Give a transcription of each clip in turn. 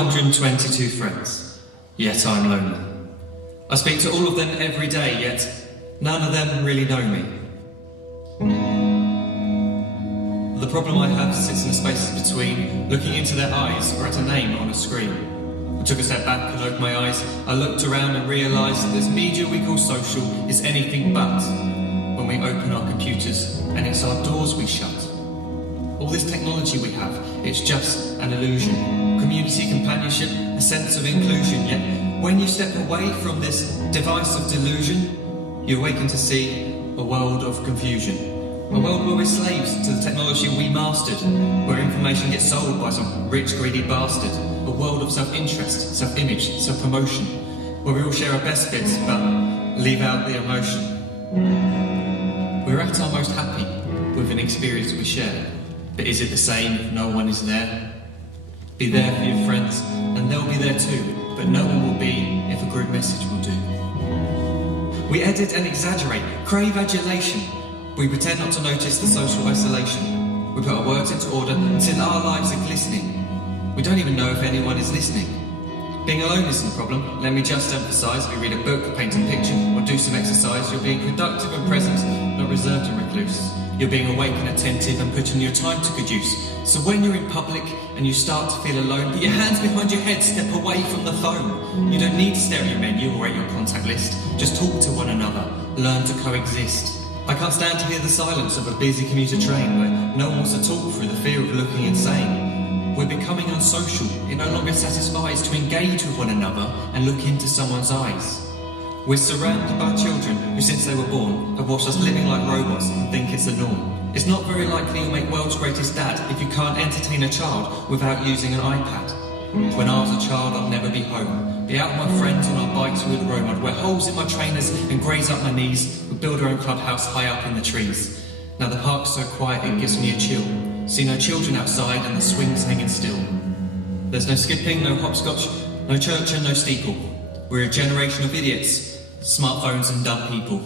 422 friends, yet I'm lonely. I speak to all of them every day, yet none of them really know me. The problem I have sits in the spaces between looking into their eyes or at a name on a screen. I took a step back and opened my eyes. I looked around and realised that this media we call social is anything but when we open our computers and it's our doors we shut. All this technology we have, it's just an illusion. Community, companionship, a sense of inclusion. Yet when you step away from this device of delusion, you awaken to see a world of confusion. A world where we're slaves to the technology we mastered, where information gets sold by some rich, greedy bastard. A world of self-interest, self-image, self-promotion, where we all share our best bits but leave out the emotion. We're at our most happy with an experience we share. But is it the same if no one is there? Be there for your friends, and they'll be there too, but no one will be if a group message will do. We edit and exaggerate, crave adulation. We pretend not to notice the social isolation. We put our words into order until our lives are glistening. We don't even know if anyone is listening. Being alone isn't a problem. Let me just emphasise, if you read a book, paint a picture, or do some exercise, you're being productive and present, not reserved and recluse. You're being awake and attentive and putting your time to good use. So when you're in public and you start to feel alone, put your hands behind your head, step away from the phone. You don't need to stare at your menu or at your contact list. Just talk to one another. Learn to coexist. I can't stand to hear the silence of a busy commuter train where no one wants to talk through the fear of looking insane. We're becoming unsocial. It no longer satisfies to engage with one another and look into someone's eyes. We're surrounded by children who, since they were born, have watched us living like robots and think it's the norm. It's not very likely you'll make world's greatest dad if you can't entertain a child without using an iPad. When I was a child, I'd never be home. Be out with my friends on our bikes we would roam. I'd wear holes in my trainers and graze up my knees. We'd build our own clubhouse high up in the trees. Now the park's so quiet it gives me a chill. See no children outside and the swings hanging still. There's no skipping, no hopscotch, no church and no steeple. We're a generation of idiots, smartphones and dumb people.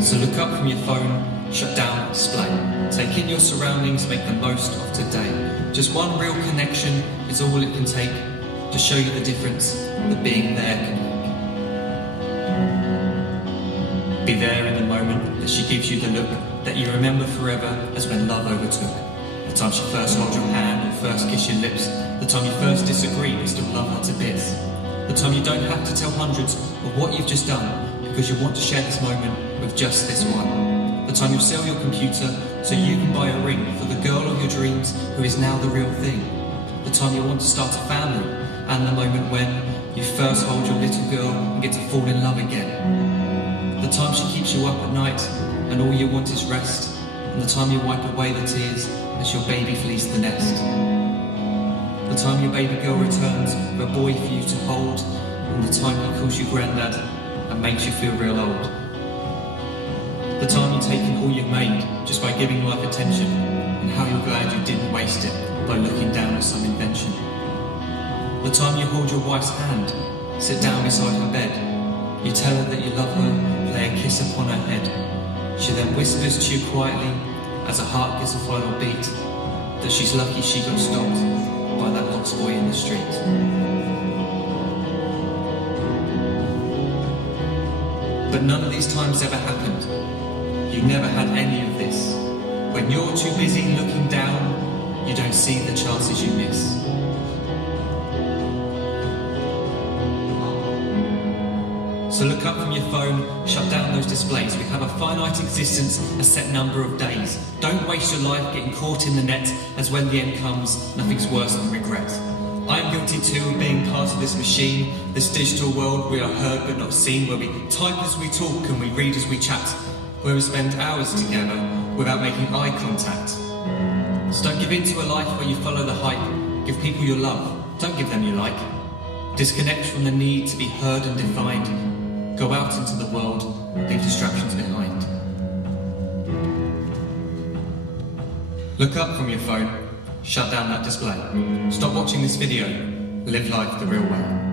So look up from your phone, shut down display. Take in your surroundings, make the most of today. Just one real connection is all it can take to show you the difference that being there can make. Be there in the moment that she gives you the look that you remember forever as when love overtook. The time she first held your hand or first kissed your lips. The time you first disagree but still love her to bits. The time you don't have to tell hundreds of what you've just done because you want to share this moment with just this one. The time you sell your computer so you can buy a ring for the girl of your dreams who is now the real thing. The time you want to start a family and the moment when you first hold your little girl and get to fall in love again. The time she keeps you up at night and all you want is rest. And the time you wipe away the tears as your baby flees the nest. The time your baby girl returns with a boy for you to hold, and the time he calls you granddad and makes you feel real old. The time you've taken all you've made just by giving life attention, and how you're glad you didn't waste it by looking down at some invention. The time you hold your wife's hand, sit down beside her bed, you tell her that you love her, lay a kiss upon her head. She then whispers to you quietly as her heart gives a final beat that she's lucky she got stopped by that lost boy in the street. But none of these times ever happened. You never had any of this. When you're too busy looking down, you don't see the chances you miss. So look up from your phone, shut down those displays. We have a finite existence, a set number of days. Don't waste your life getting caught in the net, as when the end comes, nothing's worse than regret. I am guilty too of being part of this machine, this digital world we are heard but not seen, where we type as we talk and we read as we chat, where we spend hours together without making eye contact. So don't give in to a life where you follow the hype. Give people your love, don't give them your like. Disconnect from the need to be heard and defined. Go out into the world, leave distractions behind. Look up from your phone, shut down that display. Stop watching this video, live life the real way.